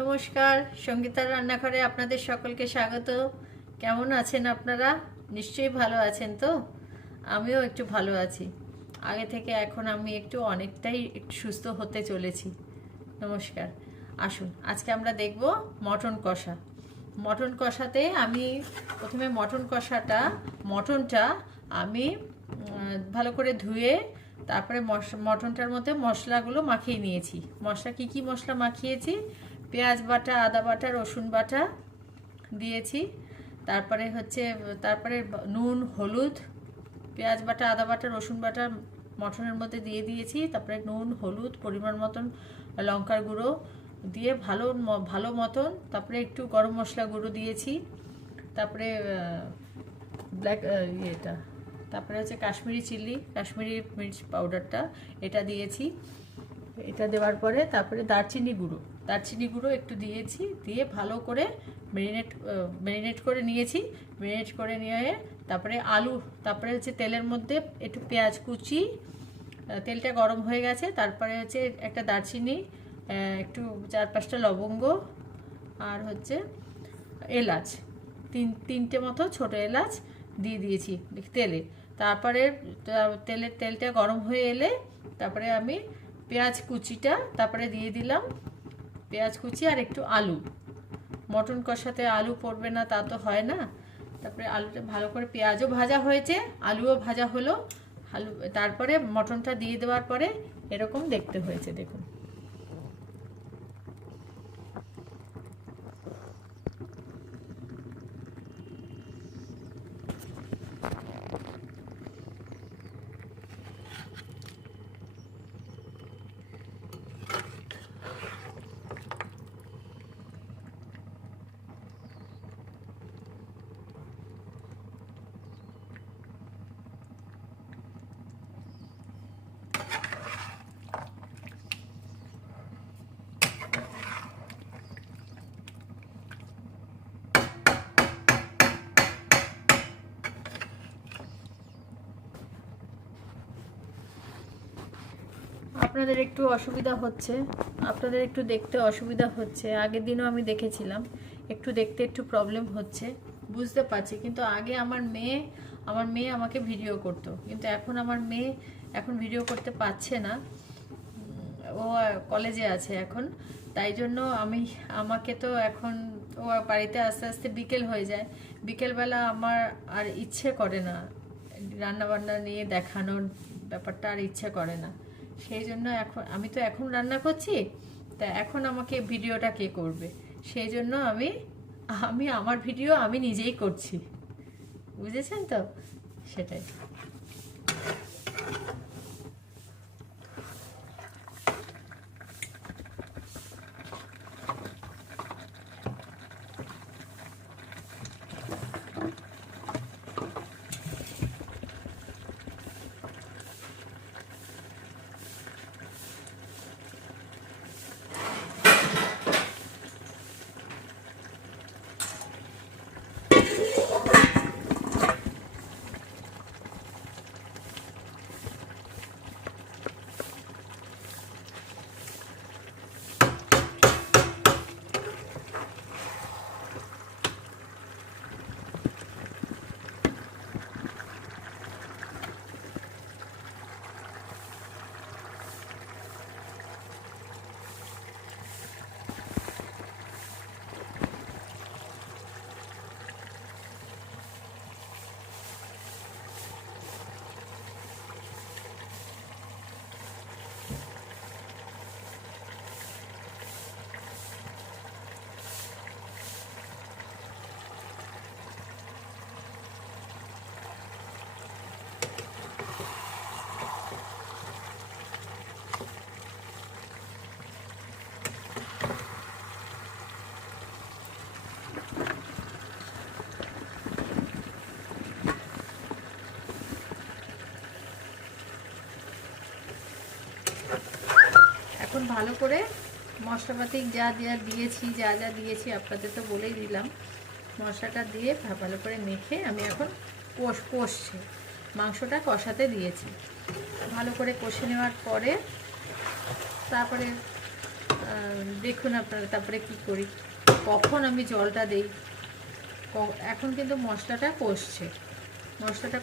নমস্কার, সঙ্গীতার রান্নাঘরে আপনাদের সকলকে স্বাগত। কেমন আছেন আপনারা? নিশ্চয়ই ভালো আছেন তো? আমিও একটু ভালো আছি। আগে থেকে এখন আমি অনেকটাই সুস্থ হতে চলেছি। নমস্কার। আসুন আজকে আমরা দেখব মটন কষা। মটন কষাতে আমি প্রথমে মটনটা আমি ভালো করে ধুয়ে তারপরে মটনটার মধ্যে মশলাগুলো মাখিয়ে নিয়েছি। কি মশলা মাখিয়েছি? পেঁয়াজ বাটা, আদা বাটা, রসুন বাটা দিয়েছি। তারপরে নুন, হলুদ, পেঁয়াজ বাটা, আদা বাটা, রসুন বাটা মটনের মধ্যে দিয়ে দিয়েছি। তারপরে নুন, হলুদ, পরিমাণ মতন লঙ্কার গুঁড়ো দিয়ে ভালো মতন, তারপরে একটু গরম মশলা গুঁড়ো দিয়েছি। তারপরে তারপরে হচ্ছে কাশ্মীরি মির্চ পাউডারটা এটা দিয়েছি। এটা দেওয়ার পরে তারপরে দারচিনি গুঁড়ো একটু দিয়েছি, দিয়ে ভালো করে ম্যারিনেট করে নিয়েছি। ম্যারিনেট করে নিয়ে তারপরে হচ্ছে তেলের মধ্যে একটু পেঁয়াজ কুচি, তেলটা গরম হয়ে গেছে। তারপরে হচ্ছে একটা দারচিনি, একটু 4-5টা লবঙ্গ, আর হচ্ছে এলাচ, তিনটে মতো ছোট এলাচ দিয়ে দিয়েছি তেলে। তারপরে তেলটা গরম হয়ে এলে তারপরে আমি পেঁয়াজ কুচিটা তারপরে দিয়ে দিলাম। পেঁয়াজ কুচি আর একটু আলু। মটন কষাতে আলু পড়বে না তা তো হয় না। তারপরে আলুটা ভালো করে, পেঁয়াজও ভাজা হয়েছে, আলুও ভাজা হলো। তারপরে মটনটা দিয়ে দেওয়ার পরে এরকম দেখতে হয়েছে, দেখুন। আপনাদের একটু দেখতে অসুবিধা হচ্ছে। আগের দিনও আমি দেখেছিলাম, দেখতে একটু প্রবলেম হচ্ছে, বুঝতে পারছি। কিন্তু আগে আমার মেয়ে আমাকে ভিডিও করতো, কিন্তু এখন আমার মেয়ে ভিডিও করতে পারছে না। ও কলেজে আছে এখন, তাই জন্য আমাকে তো এখন ও বাড়িতে আস্তে আস্তে বিকেল হয়ে যায়। বিকেলবেলা আমার আর ইচ্ছে করে না রান্নাবান্না নিয়ে দেখানোর ব্যাপারটা, আর ইচ্ছে করে না। সেই জন্য আমি তো এখন রান্না করছি, তা এখন আমাকে ভিডিওটা কে করবে? সেই জন্য আমি আমার ভিডিও আমি নিজেই করছি, বুঝেছেন তো? সেটাই। এখন ভালো করে মশলাপাতি যা দিয়েছি আপনাদের তো বলেই দিলাম। মশলাটা দিয়ে ভালো করে মেখে আমি এখন কষছি। মাংসটা কষাতে দিয়েছি। ভালো করে কষে নেওয়ার পরে তারপরে দেখুন আপনারা তারপরে কি করি, কখন আমি জলটা দিই। এখন কিন্তু মশলাটা কষছে, মশলাটা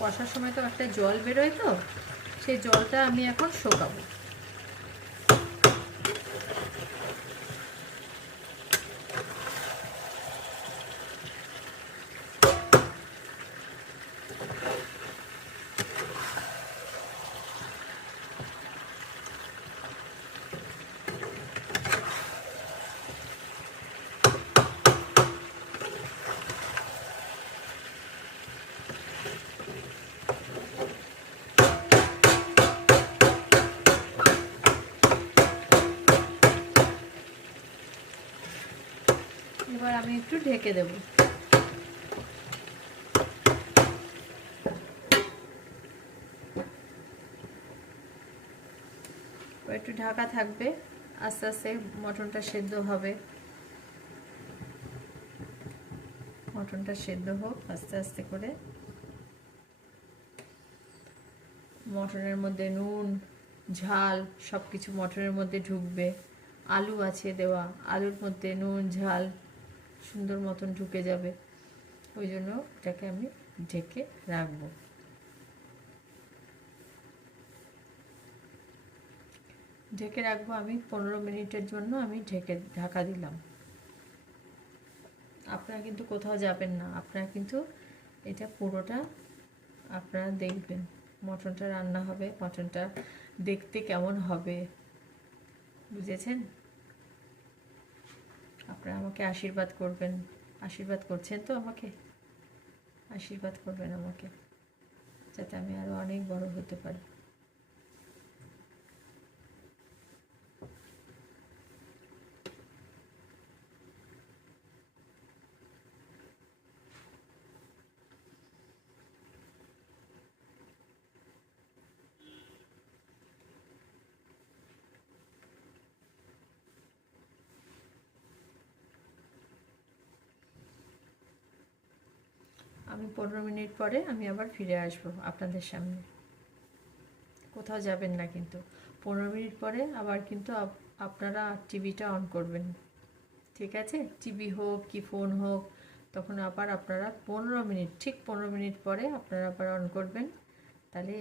কষার সময় তো একটা জল বেরোয়, তো সেই জলটা আমি এখন শোকাবো। এবার আমি একটু ঢেকে দেব। একটু ঢাকা থাকবে, আস্তে আস্তে মটনটা সেদ্ধ হবে। মটনটা সেদ্ধ হোক আস্তে আস্তে করে। মটনের মধ্যে নুন ঝাল সব কিছু মটনের মধ্যে ঢুকবে। আলু আছে দেওয়া, আলুর মধ্যে নুন ঝাল সুন্দর মতন ঢুকে যাবে। ওই জন্য এটাকে আমি ঢেকে রাখবো। ঢেকে রাখবো আমি 15 মিনিটের জন্য। আমি ঢাকা দিলাম। আপনারা কিন্তু কোথাও যাবেন না, আপনারা কিন্তু এটা পুরোটা আপনারা দেখবেন। মটনটা রান্না হবে, মটনটা দেখতে কেমন হবে, বুঝেছেন? আপনারা আমাকে আশীর্বাদ করবেন। আশীর্বাদ করছেন তো আমাকে? আশীর্বাদ করবেন আমাকে, যাতে আমি আরো অনেক বড় হতে পারি। আমি 15 মিনিট পরে আমি আবার ফিরে আসবো আপনাদের সামনে। কোথাও যাবেন না কিন্তু। 15 মিনিট পরে আবার কিন্তু আপনারা টিভিটা অন করবেন, ঠিক আছে? টিভি হোক কি ফোন হোক, তখন আবার আপনারা 15 মিনিট, ঠিক 15 মিনিট পরে আপনারা আবার অন করবেন। তাহলেই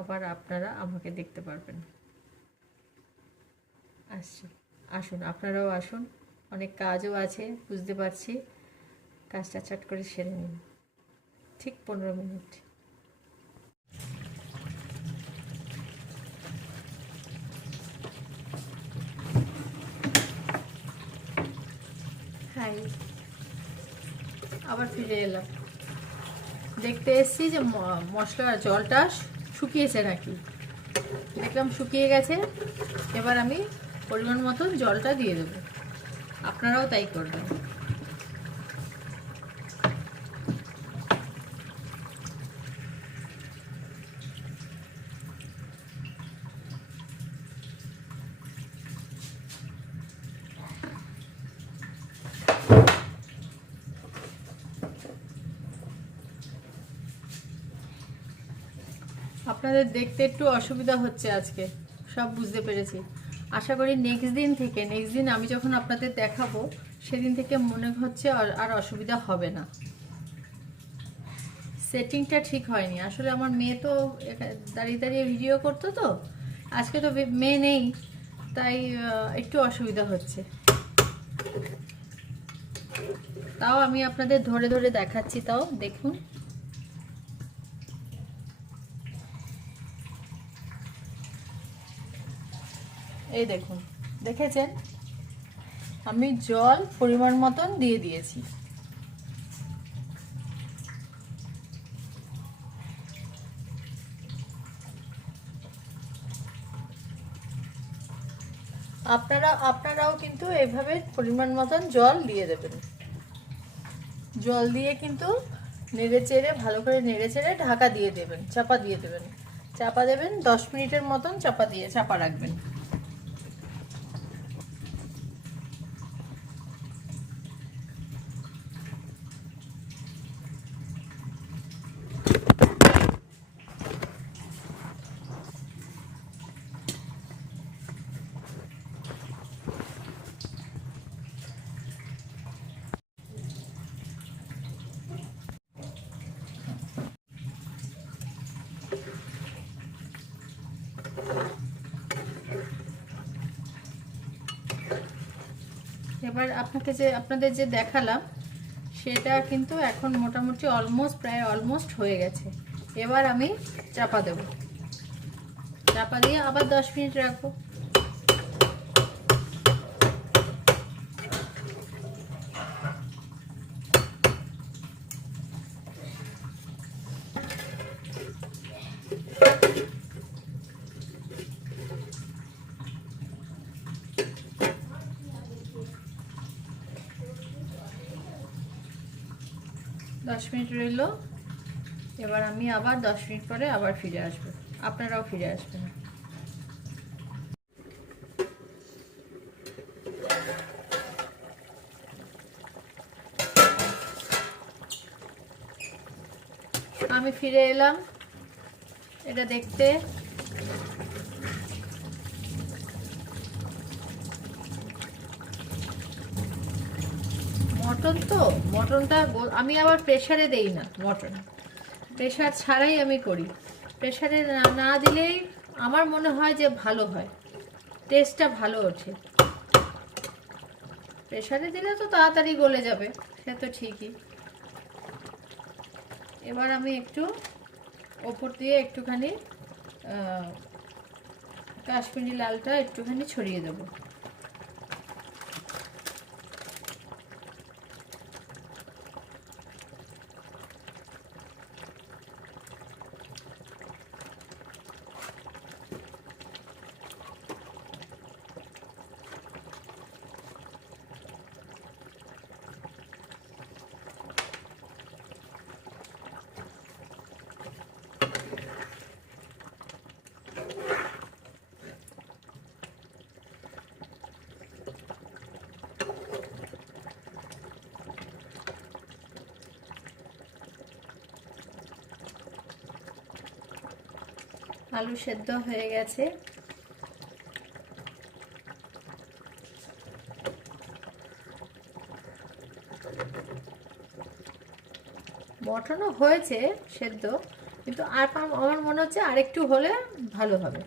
আবার আপনারা আমাকে দেখতে পারবেন। আসুন, আপনারাও আসুন। অনেক কাজও আছে বুঝতে পারছি, কাজটা চট করে সেরে নিন। ঠিক 15 মিনিট। হাই, আবার ফিরে এলাম। দেখতে এসছি যে মশলার জলটা শুকিয়েছে নাকি। দেখলাম শুকিয়ে গেছে। এবার আমি পরিমাণ মতো জলটা দিয়ে দেবো। আপনারাও তাই করবেন। আপনাদের দেখতে একটু অসুবিধা হচ্ছে আজকে, সব বুঝতে পেরেছি। আশা করি নেক্সট দিন আমি যখন আপনাদের দেখাবো সেদিন থেকে মনে হচ্ছে আর অসুবিধা হবে না। সেটিংটা ঠিক হয়নি আসলে। আমার মেয়ে তো দাঁড়িয়ে দাঁড়িয়ে ভিডিও করতো, তো আজকে তো মেয়ে নেই, তাই একটু অসুবিধা হচ্ছে। তাও আমি আপনাদের ধরে ধরে দেখাচ্ছি, তাও দেখুন। এই দেখুন, দেখেছেন? আমি জল পরিমাণ মতন দিয়ে দিয়েছি। আপনারাও কিন্তু এইভাবে পরিমাণ মতন জল দিয়ে দেবেন। জল দিয়ে কিন্তু নেড়েচেড়ে ভালো করে নেড়েচেড়ে ঢাকা দিয়ে দেবেন, চাপা দিয়ে দেবেন। চাপা দেবেন 10 মিনিটের মতন, চাপা রাখবেন। এবার আপনাদের যে দেখালাম সেটা কিন্তু এখন মোটামুটি প্রায় অলমোস্ট হয়ে গেছে। এবার আমি চাপা দেব, চাপা দিয়ে আবার 10 মিনিট রাখবো। দশ মিনিট রইল। এবার আমি আবার 10 মিনিট পরে আবার ফিরে আসবো, আপনারাও ফিরে আসবেন। আমি ফিরে এলাম এটা দেখতে। মটনটা আমি আবার প্রেসারে দেই না, মটন প্রেসার ছাড়াই আমি করি। প্রেসারে না দিলেই আমার মনে হয় যে ভালো হয়, টেস্টটা ভালো ওঠে। প্রেসারে দিলে তো তাড়াতাড়ি গলে যাবে, সে তো ঠিকই। এবার আমি একটু ওপর দিয়ে একটুখানি কাশ্মীরি লালটা একটুখানি ছড়িয়ে দেবো। আলু সেদ্ধ হয়ে গেছে। মটনও হয়েছে সেদ্ধ, কিন্তু আমার মনে হচ্ছে আরেকটু হলে ভালো হবে।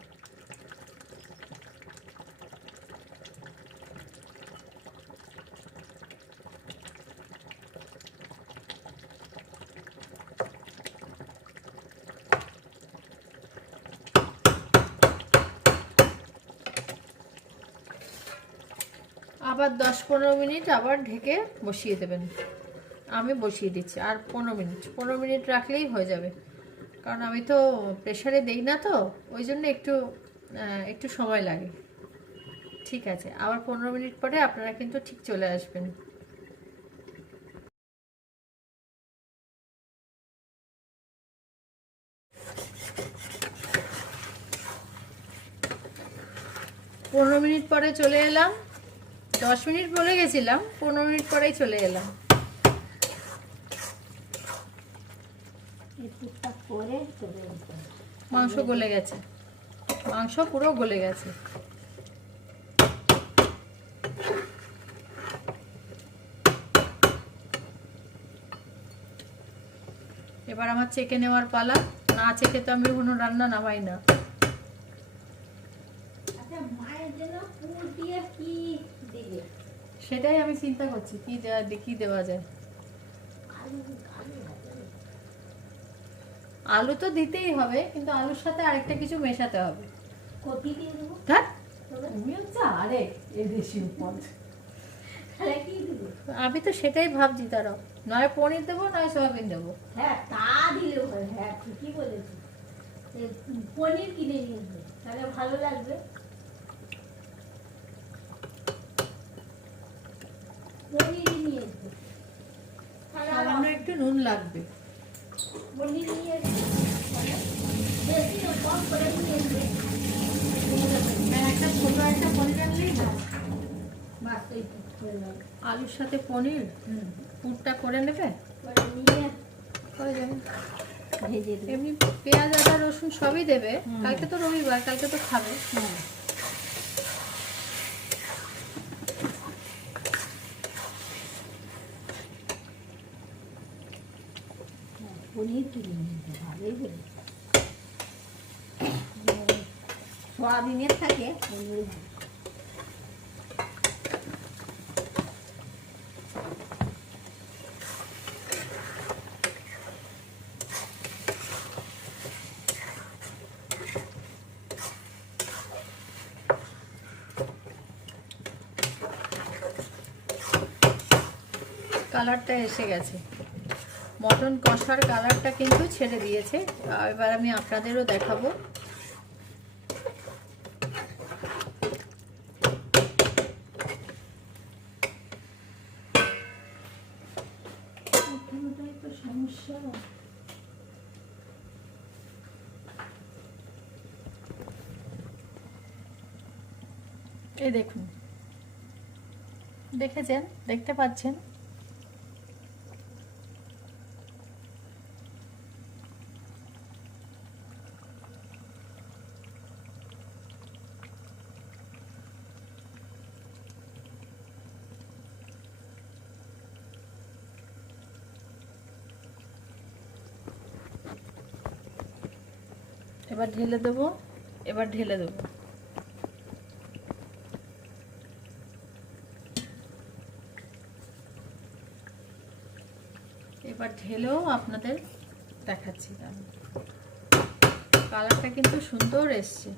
আবার 10-15 মিনিট আবার ঢেকে বসিয়ে দেবেন। আমি বসিয়ে দিচ্ছি আর 15 মিনিট রাখলেই হয়ে যাবে, কারণ আমি তো প্রেসারে দেই না, তো ওই জন্য একটু সময় লাগে। ঠিক আছে, আবার 15 মিনিট পরে আপনারা কিন্তু ঠিক চলে আসবেন। পনেরো মিনিট পরে চলে এলাম। 10 মিনিট বলে গেছিলাম, 15 মিনিট পরেই চলে এলাম। মাংস গলে গেছে, মাংস পুরো গলে গেছে। এবার আমার চেকে নেওয়ার পালা। না চেকে তো আমি কোনো রান্না নামাই না। সেটাই আমি চিন্তা করছি কি দেওয়া যায়। আলু তো দিতেই হবে, কিন্তু আলুর সাথে আরেকটা কিছু মেশাতে হবে। আমি তো সেটাই ভাবছি, তারাও নয় পনির দেবো, নয় সয়াবিন দেবো। হ্যাঁ, তা দিলেও হয়। হ্যাঁ, ঠিকই বলেছি। পনির কিনে নিয়ে আসবে, তাহলে ভালো লাগবে। পনিরই নিয়ে আসবে, সামান্য একটু নুন লাগবে। পনির নিয়ে আসবে, বেশি কম করে নিয়ে আসবে। একটা ছোট একটা পনির আনলেই না, বাস এই আলুর সাথে পনির পুরটা করে নেবে, নিয়ে করে যাবে। ভেজে দেবে। এমনি পেঁয়াজ আদা রসুন সবই দেবে। কালকে তো রবিবার, কালকে তো খাবে। পনির কিনে নিতে ভালোই বলে। সয়াবিনের থাকে পনির ভালো। কালারটা এসে গেছে, মটন কষার কালারটা কিন্তু ছেড়ে দিয়েছে। এবার আমি আপনাদেরও দেখাবো। সমস্যা এই দেখুন, দেখেছেন, দেখতে পাচ্ছেন? এবার ঢেলে দেবো, এবার ঢেলে দেবো। এবার ঢেলেও আপনাদের দেখাচ্ছি। কালারটা কিন্তু সুন্দর এসছে।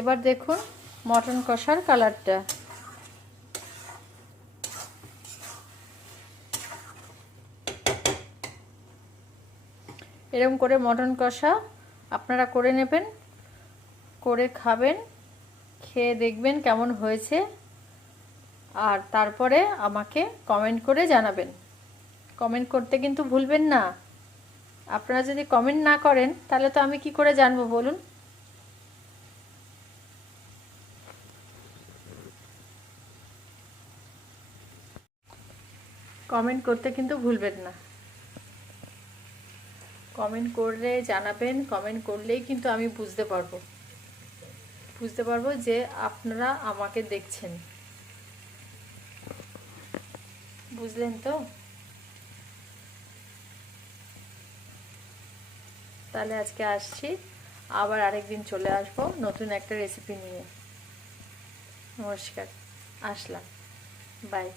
এবার দেখুন মটন কষার কালারটা। এরকম করে মটন কষা আপনারা করে নেবেন, করে খাবেন, খেয়ে দেখবেন কেমন হয়েছে, আর তারপরে আমাকে কমেন্ট করে জানাবেন। কমেন্ট করতে কিন্তু ভুলবেন না। আপনারা যদি কমেন্ট না করেন তাহলে তো আমি কি করে জানবো বলুন? কমেন্ট করতে কিন্তু ভুলবেন না। কমেন্ট করলে জানাবেন, কমেন্ট করলেই কিন্তু আমি বুঝতে পারবো যে আপনারা আমাকে দেখছেন। বুঝলেন তো? তাহলে আজকে আসছি, আবার আরেকদিন চলে আসবো নতুন একটা রেসিপি নিয়ে। নমস্কার, আসলাম, বাই।